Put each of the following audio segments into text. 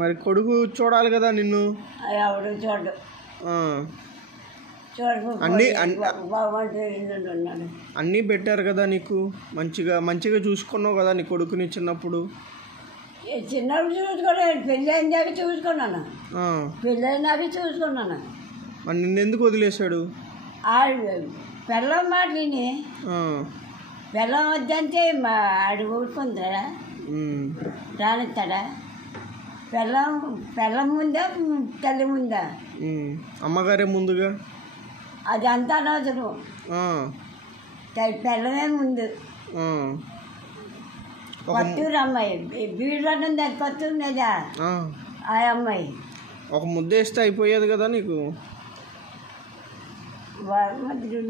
మరి కొడుకు చూడాలి కదా నిన్ను. ఎవడు చూడు అన్నీ పెట్టారు కదా నీకు, మంచిగా మంచిగా చూసుకున్నావు కదా నీ కొడుకుని చిన్నప్పుడు. చిన్నప్పుడు చూసుకున్నాను, పెళ్ళి అయినాక చూసుకున్నాను, పెళ్ళి అయినాక చూసుకున్నాను. మరి నిన్నెందుకు వదిలేశాడు? పిల్లం మాట విని పిల్లం వద్దంటే మా ఆడు ఊరుకుందా రానిస్తాడా? పిల్లం ముందా తల్లి ముందా? అమ్మగారే ముందుగా. అది అంతా అనవసరం, పిల్లమే ముందు. కొత్తూరు అమ్మాయి బీడులో దాని కొత్తూరు లేదా ఆ అమ్మాయి. ఒక ముద్ద వేస్తే అయిపోయేది కదా నీకు.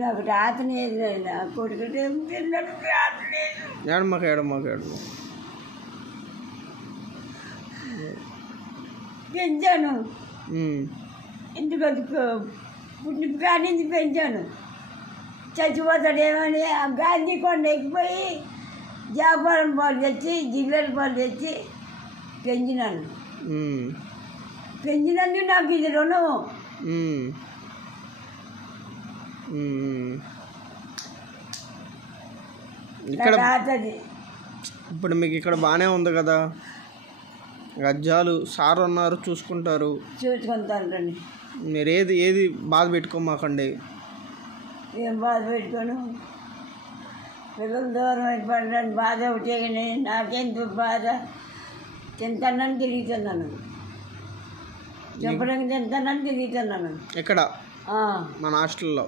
నాకు రాత్రి కొడుకు ఏడమ్మక పెంచాను, ఇంటికి పుట్టినప్పుడు కానీ పెంచాను. చచ్చిపోతాడేమని ఆ గాంధీ కొండ ఎక్కిపోయి జాపారం పాలు తెచ్చి జిల్లాల పాలు తెచ్చి పెంచినాను. పెంచినందుకు నాకు ఇది రుణం. ఇక్కడ ఇప్పుడు మీకు ఇక్కడ బాగానే ఉంది కదా, గజ్జాలు సార్ ఉన్నారు చూసుకుంటారు. చూసుకుంటారండి. మీరు ఏది బాధ పెట్టుకోమాకండి. ఏం బాధ పెట్టుకోను, పిల్లలు దూరం అయిపోయిన బాధ ఒకటే. నాకెంత బాధ, తింటానని తిరుగుతున్నాను, చెప్పడానికి తింటానని తిరుగుతున్నాను. ఇక్కడ మన హాస్టల్లో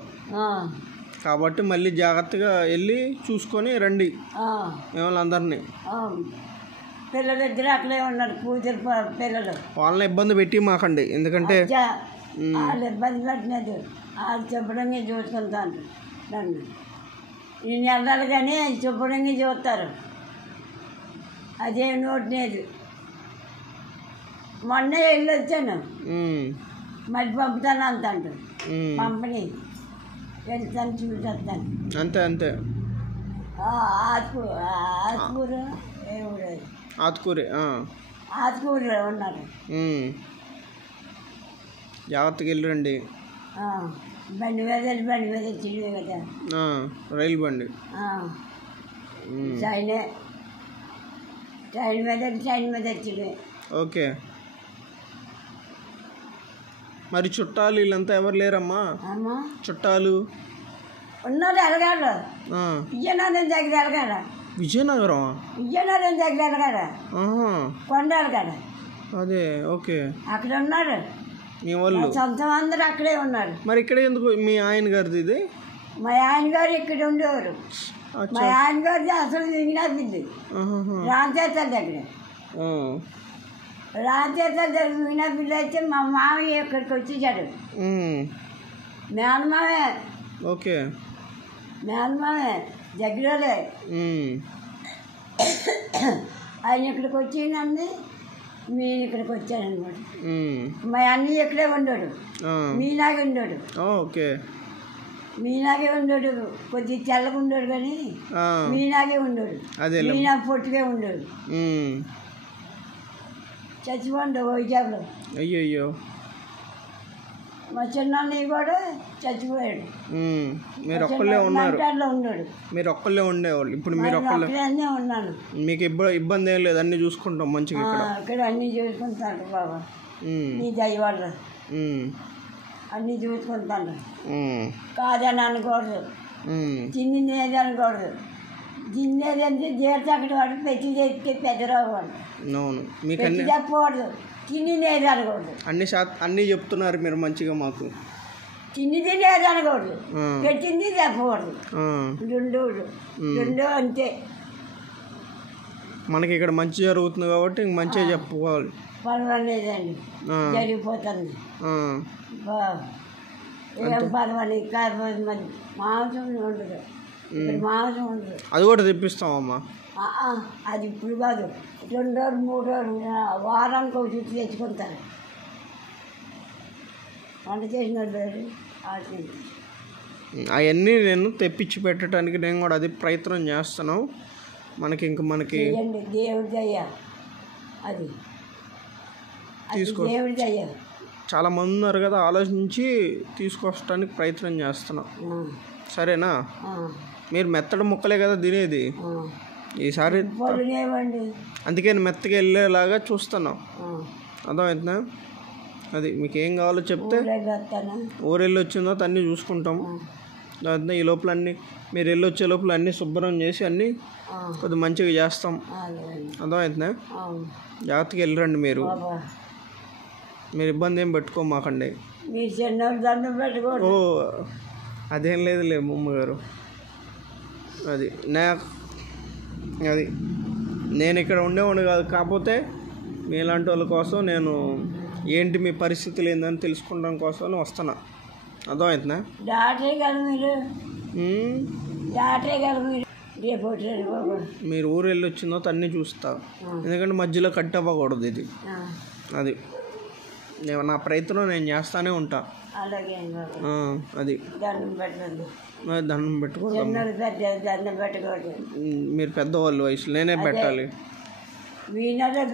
కాబట్టి మళ్ళీ జాగ్రత్తగా వెళ్ళి చూసుకొని రండి మిమ్మల్ని అందరినీ. పిల్లలు ఇద్దరు అక్కడే ఉన్నారు, కూతురు పిల్లలు. వాళ్ళని ఇబ్బంది పెట్టి మాకండి, ఎందుకంటే వాళ్ళు ఇబ్బంది పెట్టినది. వాళ్ళు చెప్పడంగా చూసుకుంటాను నన్ను. నేను వెళ్ళాలి కానీ చెప్పడంగా చూస్తారు, అదే నోటినేది. మొన్న వెళ్ళి వచ్చాను, మళ్ళీ పంపుతాను అంటాడు. పంపని వెళ్తాను చూసేస్తాను అంతే అంతే. ఆత్కూరు ఉన్నారు. జాగ్రత్తగా వెళ్ళండి. బండి మీద వచ్చింది కదా, రైలు బండి. ట్రైన్ మీద వచ్చింది. ఓకే. మరి చుట్టాలు వీళ్ళంతా ఎవరు లేరమ్మా? చుట్టాలు ఉన్నారు, ఎలగాడు. విజయనగరం దగ్గర ఎలగాడ. విజయనగరం దగ్గర ఎలగాడ, కొండాలి కాడ. అదే ఓకే, అక్కడ ఉన్నారు మీ వాళ్ళు. సొంతం అందరూ అక్కడే ఉన్నారు. మరి ఇక్కడ ఎందుకు మీ ఆయన గారిది? ఇది మా ఆయన గారు ఇక్కడ ఉండేవారు. మా ఆయన గారిది అసలు వినాపింది రామతీర్థాల దగ్గర. రామతీర్థాల దగ్గర వినాపిల్లి అయితే మా మామయ్య ఇక్కడికి వచ్చేసాడు. మేనమామే. ఓకే, మేనమామే దగ్గరలే. ఆయన ఇక్కడికి వచ్చిందండి, నేను ఇక్కడికి వచ్చానమాట. మా అన్నయ్య ఇక్కడే ఉన్నాడు, మీనాగే ఉన్నాడు. ఓకే, మీనాగే ఉన్నాడు. కొద్దిగా తెల్లగా ఉన్నాడు కానీ మీనాగే ఉన్నాడు. మీనా పొట్టుగా ఉన్నాడు. చచ్చిపోండు వైజాగ్లో. అయ్యో, మా చిన్నయ్య కూడా చచ్చిపోయాడు. మీరు ఒక్కళ్ళే ఉన్నారు, ఉన్నాడు. మీరు ఒక్కళ్ళే ఉండేవాళ్ళు. ఇప్పుడు మీరు ఒక్కళ్ళే ఉన్నాను. మీకు ఇబ్బంది ఏం లేదు, అన్ని చూసుకుంటాం మంచిగా. ఇక్కడ అన్నీ చూసుకుంటాను బాబా, నీ దయ వల్ల అన్నీ చూసుకుంటాను. కాదని అనకూడదు, తినేది అనకూడదు. తినేదంటే జీవితం వాడు పెట్టి చేస్తే పెద్దరావు వాడు చెప్పకూడదు. తినేది అనకూడదు. అన్నీ చెప్తున్నారు మీరు మంచిగా మాకు. తినేది అనకూడదు, పెట్టింది చెప్పకూడదు. రెండు అంతే. మనకి ఇక్కడ మంచి జరుగుతుంది కాబట్టి మంచిగా చెప్పుకోవాలి. పర్వాలేదండి, జరిగిపోతుంది. ఏం పర్వాలేదు, కాకపోతే మాంసం ఉండదు, మాంసం ఉండదు. అది కూడా తెప్పిస్తామమ్మా. అది ఇప్పుడు కాదు, 2 రోజులు 3 రోజులు వారానికి ఒక చుట్టూ తెచ్చుకుంటారు. వంట చేసిన అవన్నీ నేను తెప్పించి పెట్టడానికి నేను కూడా అది ప్రయత్నం చేస్తున్నాను. మనకి దేవుడి దయ్యా అది తీసుకో. దేవుడి దయ. చాలా మంది ఉన్నారు కదా, ఆలోచించి తీసుకొచ్చడానికి ప్రయత్నం చేస్తున్నా. సరేనా? మీరు మెత్తడి ముక్కలే కదా తినేది ఈసారి, అందుకే మెత్తగా వెళ్ళేలాగా చూస్తాను. అర్థమవుతుందా? అది మీకు ఏం కావాలో చెప్తే ఊరెళ్ళి వచ్చిందో అన్నీ చూసుకుంటాం. ఈ లోపల అన్నీ మీరు వెళ్ళి వచ్చే లోపల అన్నీ శుభ్రం చేసి అన్నీ కొద్దిగా మంచిగా చేస్తాం. అర్థమవుతుందా? జాగ్రత్తగా వెళ్ళరండి. మీరు ఇబ్బంది ఏం పెట్టుకోమాకండి. ఓ అదేం లేదులే అమ్మగారు. అది నేను ఇక్కడ ఉండేవాడిని కాదు, కాకపోతే మీలాంటి వాళ్ళ కోసం నేను ఏంటి మీ పరిస్థితులు ఏందని తెలుసుకోవడం కోసం వస్తున్నా. అర్థమవుతుందా? మీరు ఊరు వెళ్ళి వచ్చిందో అన్నీ చూస్తా, ఎందుకంటే మధ్యలో కట్ అవ్వకూడదు ఇది. అది నా ప్రయత్నం నేను చేస్తానే ఉంటా. అది దండం పెట్టుకోవడం. మీరు పెద్దవాళ్ళు వయసు, నేనే పెట్టాలి.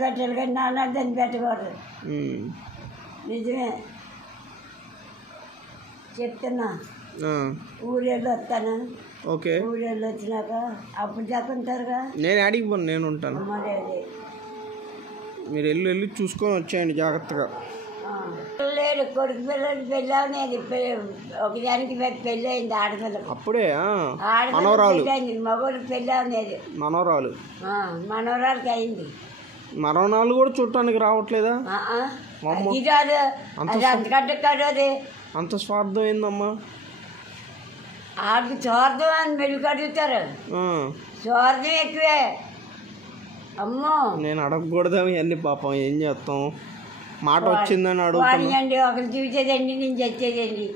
పెట్టాలి కానీ నాన్న దాన్ని పెట్టకూడదు. నిజమే చెప్తున్నా. ఊరేళ్ళు వస్తాను. ఓకే, ఊరేళ్ళు వచ్చినాక అప్పుడు చెప్తుంటారుగా. నేను అడిగి పోను, నేను ఉంటాను. మీరు వెళ్ళి చూసుకొని వచ్చేయండి జాగ్రత్తగా. లేడు కొడుకు పిల్లలు పెళ్ళి అవనేది, ఒకదానికి పెళ్ళి అయింది ఆడపిల్లకు. అప్పుడే ఆడపిల్లలు మగోడికి పెళ్ళి అవనేది. మనవరాలకి అయింది. మనవరాలు కూడా చూడటానికి రావట్లేదా? అంతకంటే కడది. అంత స్వార్థం ఏందమ్మా? ఆడికి స్వార్థం అని మెలుగు అడుగుతారు. స్వార్థం ఎక్కువే. అమ్మో నేను అడగకూడదా ఇవన్నీ? పాపం ఏం చేస్తాం, మాట వచ్చిందని అడుగుతానండి. ఒకరు చూసేదండి, నేను చచ్చేదండి.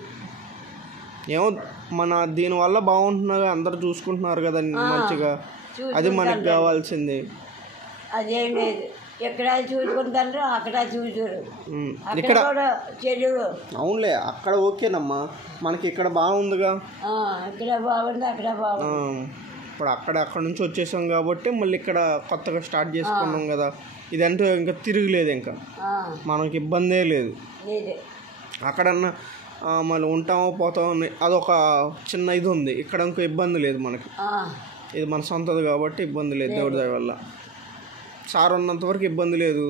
ఏమో మన దీనివల్ల బాగుంటున్నారు, అందరు చూసుకుంటున్నారు కదండి మంచిగా. అది మనకు కావాల్సింది. అదేం లేదు, ఎక్కడ చూసుకుంటారు అక్కడ చూసారు. ఇక్కడ చెడు. అవునులే, అక్కడ ఓకేనమ్మా, మనకి ఇక్కడ బాగుందిగా. ఇక్కడ బాగుంది, అక్కడ బాగుంది. ఇప్పుడు అక్కడ నుంచి వచ్చేసాం కాబట్టి మళ్ళీ ఇక్కడ కొత్తగా స్టార్ట్ చేసుకున్నాం కదా. ఇదంటే ఇంకా తిరగలేదు, ఇంకా మనకి ఇబ్బందే లేదు. అక్కడన్నా మళ్ళీ ఉంటామో పోతామో అదొక చిన్న ఇది ఉంది. ఇక్కడ ఇంకో ఇబ్బంది లేదు మనకి. ఇది మన సొంతది కాబట్టి ఇబ్బంది లేదు, దేవుడి దయ వల్ల. సార్ ఉన్నంత వరకు ఇబ్బంది లేదు,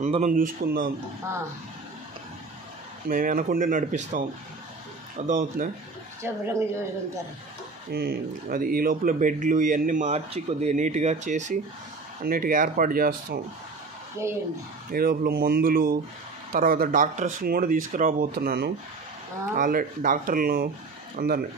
అందరం చూసుకుందాం, మేము వెనకుండి నడిపిస్తాం. అర్థమవుతుందా? అది ఈ లోపల బెడ్లు ఇవన్నీ మార్చి కొద్దిగా నీట్గా చేసి అన్నిటికీ ఏర్పాటు చేస్తాం. ఈ లోపల మందులు, తర్వాత డాక్టర్స్ని కూడా తీసుకురాబోతున్నాను. ఆల్రెడీ డాక్టర్లను అందరినీ